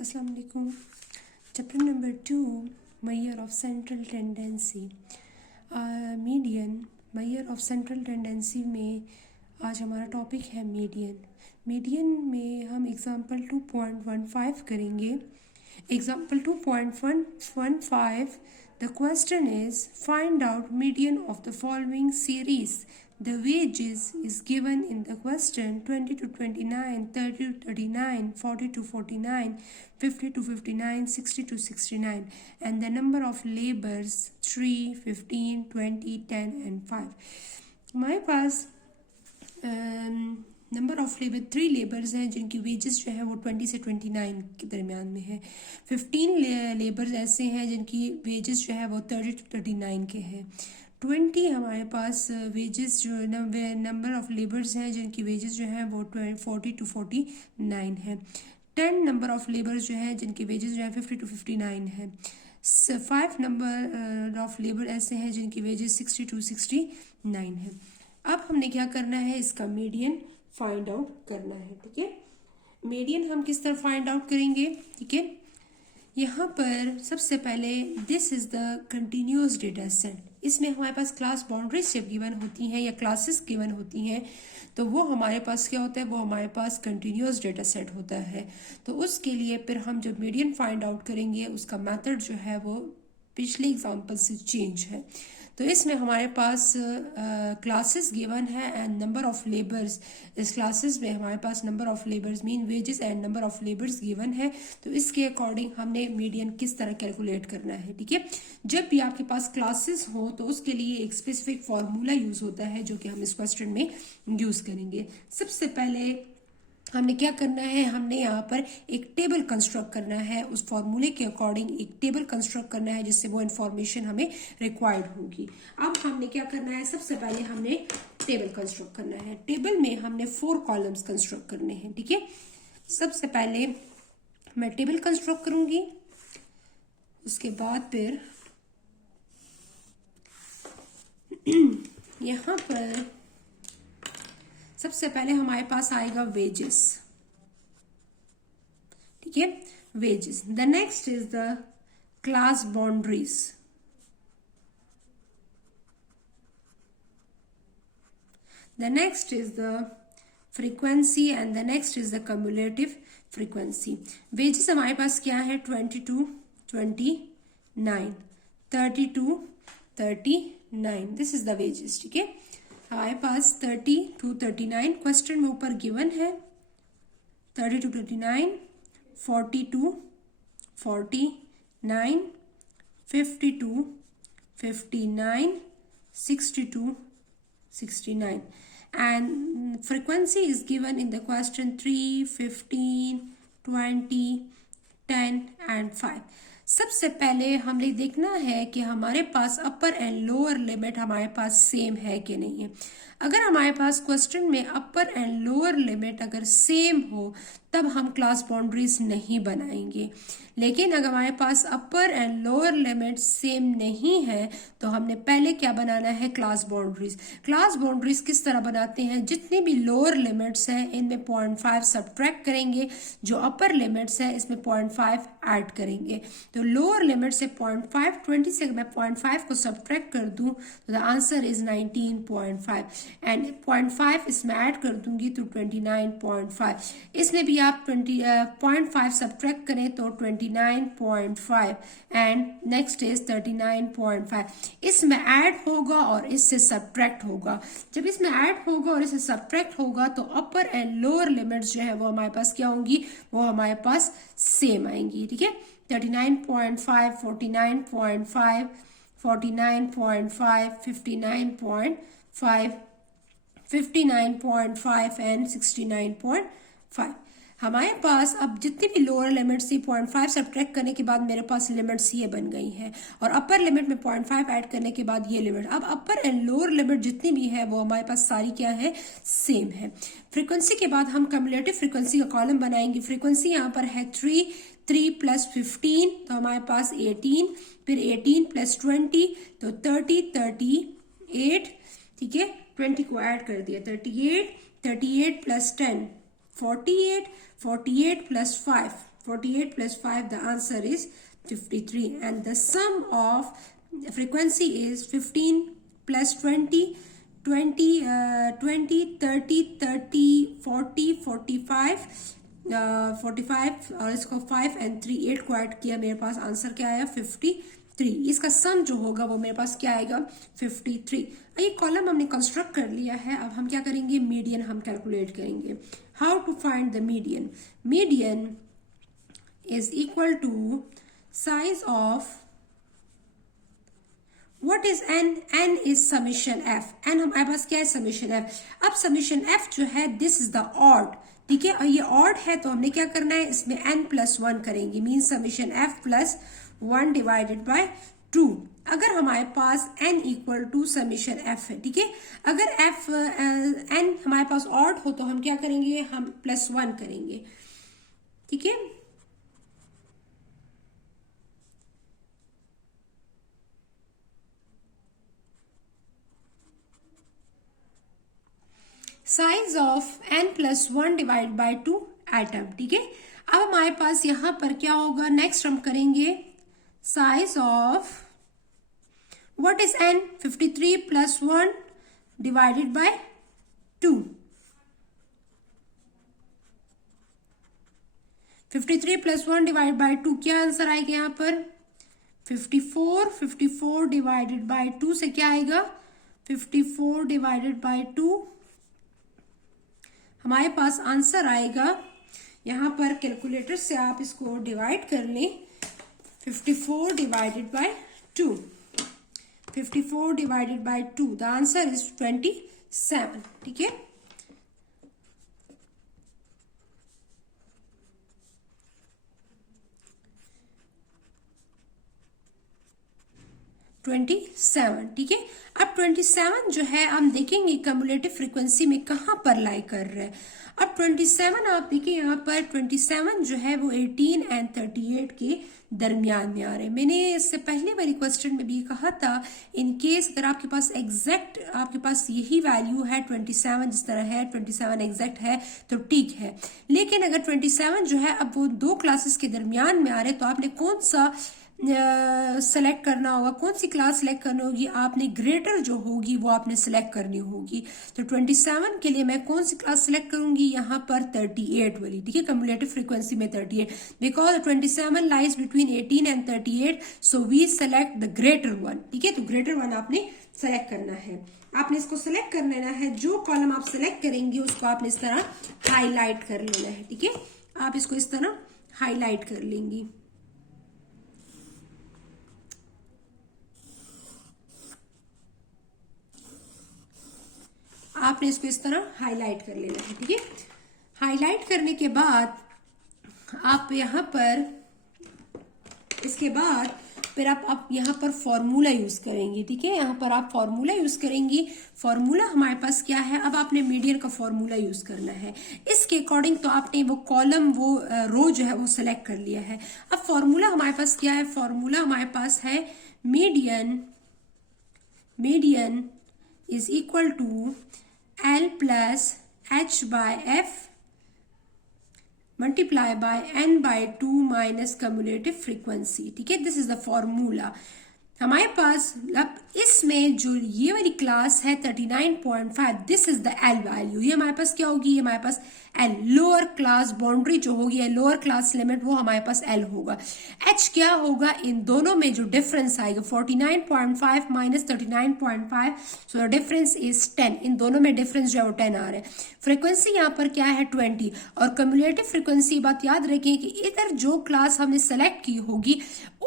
Assalamu alaikum. Chapter number 2, measure of central tendency. Median, measure of central tendency में आज हमारा topic है median. Median में हम एग्जाम्पल 2.15 करेंगे. Example 2.15, the question is find out median of the following series. The wages is given in the question 20 to 29, 30 to 39, 40 to 49, 50 to 59, 60 to 69, and the number of labors 3, 15, 20, 10 and 5. हमारे पास number of labour 3 labours हैं जिनकी wages जो है वो 20 से 29 के दरमियान में है. 15 लेबर्स ऐसे हैं जिनकी वेजेस जो है वो 30 to 39 के हैं. 20 हमारे पास वेजेस जो नंबर ऑफ लेबर्स हैं जिनकी वेजेस जो है वो 40 to 49 है. 10 नंबर ऑफ लेबर्स जो है जिनकी वेजेस जो है 50 to 59 है. 5 नंबर ऑफ लेबर ऐसे हैं जिनकी वेजेस 60 to 69 है. अब हमने क्या करना है, इसका मीडियन फाइंड आउट करना है. ठीक है, मीडियन हम किस तरह फाइंड आउट करेंगे. ठीक है, यहाँ पर सबसे पहले this is the continuous data set. इसमें हमारे पास क्लास बाउंड्रीज जब गिवन होती हैं या क्लासेस गिवन होती हैं तो वो हमारे पास क्या होता है, वो हमारे पास कंटिन्यूअस डेटा सेट होता है. तो उसके लिए फिर हम जब मीडियन फाइंड आउट करेंगे उसका मेथड जो है वो पिछले एग्जाम्पल से चेंज है. तो इसमें हमारे पास क्लासेस गिवन है एंड नंबर ऑफ लेबर्स. इस क्लासेस में हमारे पास number of labours mean wages and number of labours given है. तो इसके अकॉर्डिंग हमने मीडियन किस तरह कैलकुलेट करना है. ठीक है, जब भी आपके पास क्लासेस हो तो उसके लिए एक स्पेसिफिक फार्मूला यूज होता है जो कि हम इस क्वेश्चन में यूज करेंगे. सबसे पहले हमने क्या करना है, हमने यहाँ पर एक टेबल कंस्ट्रक्ट करना है. उस फॉर्मूले के अकॉर्डिंग एक टेबल कंस्ट्रक्ट करना है जिससे वो इन्फॉर्मेशन हमें रिक्वायर्ड होगी. अब हमने क्या करना है, सबसे पहले हमने टेबल कंस्ट्रक्ट करना है. टेबल में हमने 4 कॉलम्स कंस्ट्रक्ट करने हैं. ठीक है, सबसे पहले मैं टेबल कंस्ट्रक्ट करूंगी. उसके बाद फिर यहाँ पर सबसे पहले हमारे पास आएगा वेजेस. ठीक है, wages. The next is the class boundaries. The next is the frequency and the next is the cumulative frequency. Wages हमारे पास क्या है, 20 to 29, 30 to 39. This is the wages. ठीक है, हमारे पास 30 to 39 क्वेश्चन में ऊपर गिवन है. 30 to 39, 40 to 49, 50 to 59, 60 to 69, and frequency is given in the question 3, 15, 20, 10 and 5. सबसे पहले हमने देखना है कि हमारे पास अपर एंड लोअर लिमिट हमारे पास सेम है कि नहीं है. अगर हमारे पास क्वेश्चन में अपर एंड लोअर लिमिट अगर सेम हो तब हम क्लास बाउंड्रीज नहीं बनाएंगे. लेकिन अगर हमारे पास अपर एंड लोअर लिमिट सेम नहीं है तो हमने पहले क्या बनाना है, क्लास बाउंड्रीज. क्लास बाउंड्रीज किस तरह बनाते हैं, जितनी भी लोअर लिमिट्स हैं इनमें 0.5 सब्ट्रैक्ट करेंगे, जो अपर लिमिट्स है इसमें 0.5 ऐड करेंगे. तो लोअर लिमिट से 0.5, 20 से मैं 0.5 को सब्ट्रैक्ट कर दूं तो द आंसर इज 19.5 एंड 0.5 इसमें ऐड कर दूंगी तो 29.5. इसमें भी आप 0.5 सब्ट्रैक्ट करें तो 29.5 एंड नेक्स्ट इज 39.5. इसमें ऐड होगा और इससे सब्ट्रैक्ट होगा. जब इसमें ऐड होगा और इससे सब्ट्रैक्ट होगा तो अपर एंड लोअर लिमिट्स जो है वो हमारे पास क्या होंगी, वो हमारे पास सेम आएंगी. ठीक है, 39.5, 49.5, 49.5, 59.5, 59.5 एंड 69.5. हमारे पास अब जितनी भी लोअर लिमिट थी 0.5 सब्ट्रैक्ट करने के बाद मेरे पास लिमिट्स ये बन गई हैं और अपर लिमिट में 0.5 ऐड करने के बाद ये लिमिट. अब अपर एंड लोअर लिमिट जितनी भी है वो हमारे पास सारी क्या है, सेम है. फ्रीक्वेंसी के बाद हम कम्युलेटिव फ्रीक्वेंसी का कॉलम बनाएंगे. फ्रीक्वेंसी यहाँ पर है 3 plus 15 तो हमारे पास 18, फिर 18 plus 20 तो 30, 38. ठीक है, 20 को ऐड कर दिया 38, 38 plus 10 48, 48 plus 5 48 plus 5, the answer is 53. And the sum of frequency is 15 plus 20, 20, 30, 30, 40, 45, 45 और इसको 5 and 3 8 को ऐड किया, मेरे पास आंसर क्या आया 53. इसका सम जो होगा वो मेरे पास क्या आएगा 53. ये कॉलम हमने कंस्ट्रक्ट कर लिया है. अब हम क्या करेंगे, मीडियन हम कैलकुलेट करेंगे. How to find the median. Median is equal to size of What is n? n is summation f. n हमारे पास क्या है summation f. अब summation f जो है this is the odd. ठीक है, और ये odd है तो हमने क्या करना है, इसमें n plus 1 करेंगे, means summation f plus 1 divided by 2. अगर हमारे पास n equal to summation f है, ठीक है, अगर f n हमारे पास odd हो तो हम क्या करेंगे, हम plus 1 करेंगे. ठीक है, size of n plus 1 divide by 2 atom. ठीक है, अब हमारे पास यहां पर क्या होगा, नेक्स्ट हम करेंगे size of what is n, 53 plus 1 divided by 2. 53 plus 1 divide by 2, क्या आंसर आएगा यहां पर 54. 54 डिवाइडेड बाय 2 से क्या आएगा 54 डिवाइडेड बाय 2, हमारे पास आंसर आएगा, यहां पर कैलकुलेटर से आप इसको डिवाइड कर लें, 54 divided by 2. 54 divided by 2, the answer is 27. ठीक है, ठीक है. अब 27 जो है हम देखेंगे कम्युलेटिव फ्रीक्वेंसी में कहां पर लाई कर रहा है. अब 27 आप देखिए यहाँ पर 27 जो है वो 18 एंड 38 के दरमियान में आ रहे हैं. मैंने इससे पहले वाली क्वेश्चन में भी कहा था, इन केस अगर आपके पास एग्जैक्ट आपके पास यही वैल्यू है 27 जिस तरह है 27 एग्जैक्ट है तो ठीक है, लेकिन अगर 27 जो है अब वो दो क्लासेस के दरमियान में आ रहे हैं तो आपने कौन सा सेलेक्ट करना होगा, कौन सी क्लास सेलेक्ट करनी होगी, आपने ग्रेटर जो होगी वो आपने सेलेक्ट करनी होगी. तो 27 के लिए मैं कौन सी क्लास सेलेक्ट करूंगी, यहाँ पर 38 वाली. ठीक है, कम्युलेटिव फ्रीक्वेंसी में 38, because 27 lies between 18 and 38, so we select the greater one. ठीक है, तो ग्रेटर वन आपने सेलेक्ट करना है. आपने इसको सेलेक्ट कर लेना है, जो कॉलम आप सेलेक्ट करेंगे उसको आपने इस तरह हाईलाइट कर लेना है. ठीक है, आप इसको इस तरह हाईलाइट कर लेंगी. आपने इसको इस तरह हाईलाइट कर लेना है. ठीक है, हाईलाइट करने के बाद आप यहाँ पर इसके बाद फिर आप यहाँ पर फॉर्मूला यूज करेंगे. ठीक है, यहाँ पर आप फॉर्मूला यूज करेंगी. फॉर्मूला हमारे पास क्या है, अब आपने मीडियन का फॉर्मूला यूज करना है. इसके अकॉर्डिंग तो आपने वो कॉलम वो रो जो है वो सिलेक्ट कर लिया है. अब फॉर्मूला हमारे पास क्या है, फॉर्मूला हमारे पास है median is equal to L plus H by F multiply by N by 2 minus cumulative frequency. ठीक है, दिस इज द फॉर्मूला. हमारे पास अब इसमें जो ये वाली क्लास है 39.5, this is the L value. ये हमारे पास क्या होगी, ये हमारे पास एल लोअर क्लास बाउंड्री जो होगी, लोअर क्लास लिमिट वो हमारे पास एल होगा. एच क्या होगा, इन दोनों में जो डिफरेंस आएगा 49.5 minus 39.5, so the difference is 10. इन दोनों में डिफरेंस जो है वो 10 आ रहा है. फ्रीक्वेंसी यहाँ पर क्या है 20. और कम्युलेटिव फ्रीक्वेंसी बात याद रखें कि इधर जो क्लास हमने सेलेक्ट की होगी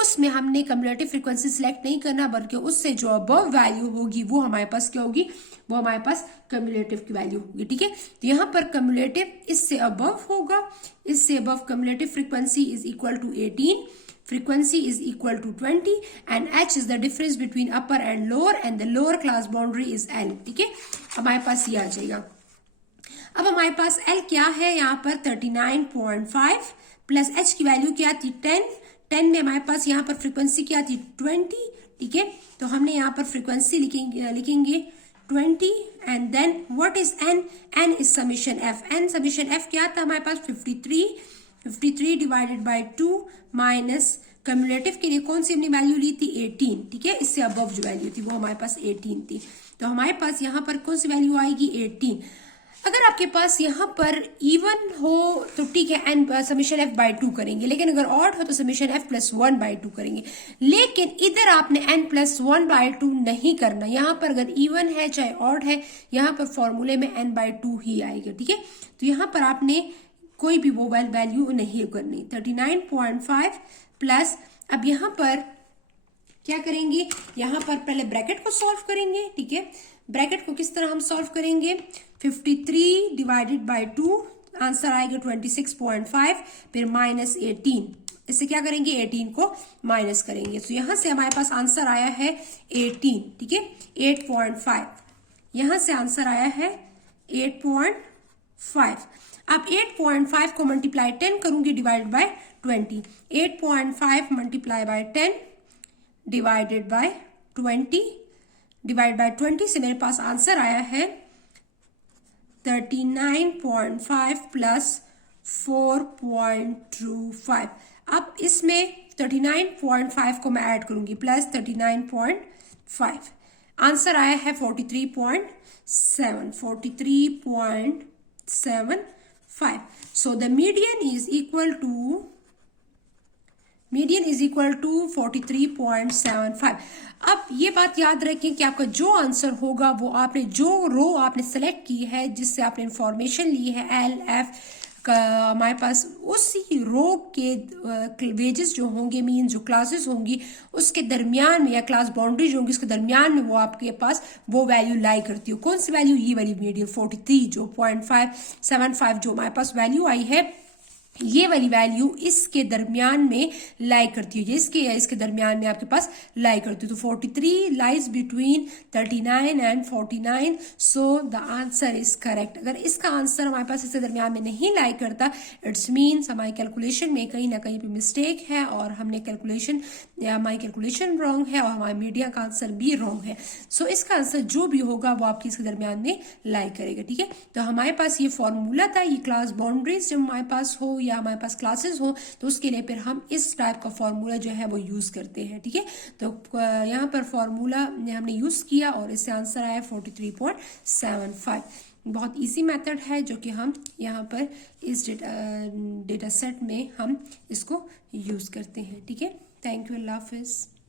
उसमें हमने कम्युलेटिव फ्रीक्वेंसी सिलेक्ट नहीं करना, बल्कि उससे जो अबव वैल्यू होगी वो हमारे पास क्या होगी, वो हमारे पास कम्युलेटिव की वैल्यू होगी. ठीक है, तो यहाँ पर कम्युलेटिव इससे अबव होगा, इससे above cumulative frequency is equal to 18, frequency is equal to 20 and h is the difference between upper and lower and the lower class boundary is L. ठीक है, हमारे पास ये आ जाएगा. अब हमारे पास L क्या है, यहाँ पर 39.5 प्लस h की वैल्यू क्या थी 10 में हमारे पास यहाँ पर फ्रीक्वेंसी क्या थी 20. ठीक है, तो हमने यहाँ पर फ्रीक्वेंसी लिखेंगे 20 and then what is n, n is summation f. n summation f क्या था हमारे पास 53 53 डिवाइडेड बाय 2 माइनस कम्युलेटिव के लिए कौन सी हमने वैल्यू ली थी 18, ठीक है। इससे अबव जो वैल्यू थी वो हमारे पास 18 थी, तो हमारे पास यहाँ पर कौन सी वैल्यू आएगी 18। अगर आपके पास यहाँ पर इवन हो तो ठीक है, एन समीशन एफ बाई 2 करेंगे, लेकिन अगर ऑड हो तो समीशन एफ प्लस 1 बाई 2 करेंगे। लेकिन इधर आपने एन प्लस 1 बाई 2 नहीं करना, यहाँ पर अगर इवन है चाहे ऑड है, यहाँ पर फॉर्मूले में एन बाई 2 ही आएगा, ठीक है। तो यहाँ पर आपने कोई भी वो वैल्यू नहीं करनी। 39.5 प्लस, अब यहाँ पर क्या करेंगे, यहाँ पर पहले ब्रैकेट को सॉल्व करेंगे, ठीक है। ब्रैकेट को किस तरह हम सॉल्व करेंगे, 53 डिवाइडेड बाय 2, आंसर आएगा 26.5, फिर माइनस 18, इससे क्या करेंगे 18 को माइनस करेंगे, तो यहां से हमारे पास आंसर आया है 18, ठीक है। 8.5 यहां से आंसर आया है 8.5। अब 8.5 को मल्टीप्लाई 10 करूंगी divide by 20, 8.5 multiply by 10 divided by 20, divide by 20 से मेरे पास आंसर आया है 39.5 प्लस 4.25। अब इसमें 39.5 को मैं ऐड करूंगी प्लस 39.5, आंसर आया है 43.75। So the median is equal to 43.75। अब ये बात याद रखें कि आपका जो आंसर होगा वो आपने जो रो आपने सेलेक्ट की है, जिससे आपने इंफॉर्मेशन ली है एल एफ का, हमारे पास उसी रो के वेजेस जो होंगे, मीन जो क्लासेस होंगी उसके दरमियान में, या क्लास बाउंड्री जो होंगी उसके दरमियान में वो आपके पास वो वैल्यू लाई करती हो। कौन सी वैल्यू, ये वाली मीडियन 43 जो 0.575 जो हमारे पास वैल्यू आई है, ये वाली वैल्यू इसके दरमियान में लाई करती है, इसके या इसके दरमियान में आपके पास लाई करती है। तो 43 lies between 39 and 49, so the answer is correct. अगर इसका आंसर हमारे पास इसके दरमियान में नहीं लाई करता, इट्स मीन्स हमारी कैलकुलेशन में कहीं ना कहीं पे मिस्टेक है, और हमने कैलकुलेशन या हमारी कैलकुलेशन रॉन्ग है, और हमारे मीडिया का आंसर भी रॉन्ग है। सो इसका आंसर जो भी होगा वो आपकी इसके दरमियान में लाई करेगा, ठीक है। तो हमारे पास ये फॉर्मूला था, ये क्लास बाउंड्रीज जब हमारे पास हो या हमारे पास क्लासेस हो तो उसके लिए फिर हम इस टाइप का फॉर्मूला जो है वो यूज करते हैं, ठीक है। तो यहाँ पर फॉर्मूला हमने यूज किया और इससे आंसर आया 43.75। बहुत इजी मेथड है जो कि हम यहाँ पर इस डेटा सेट में हम इसको यूज करते हैं, ठीक है। Thank you, Allah Hafiz.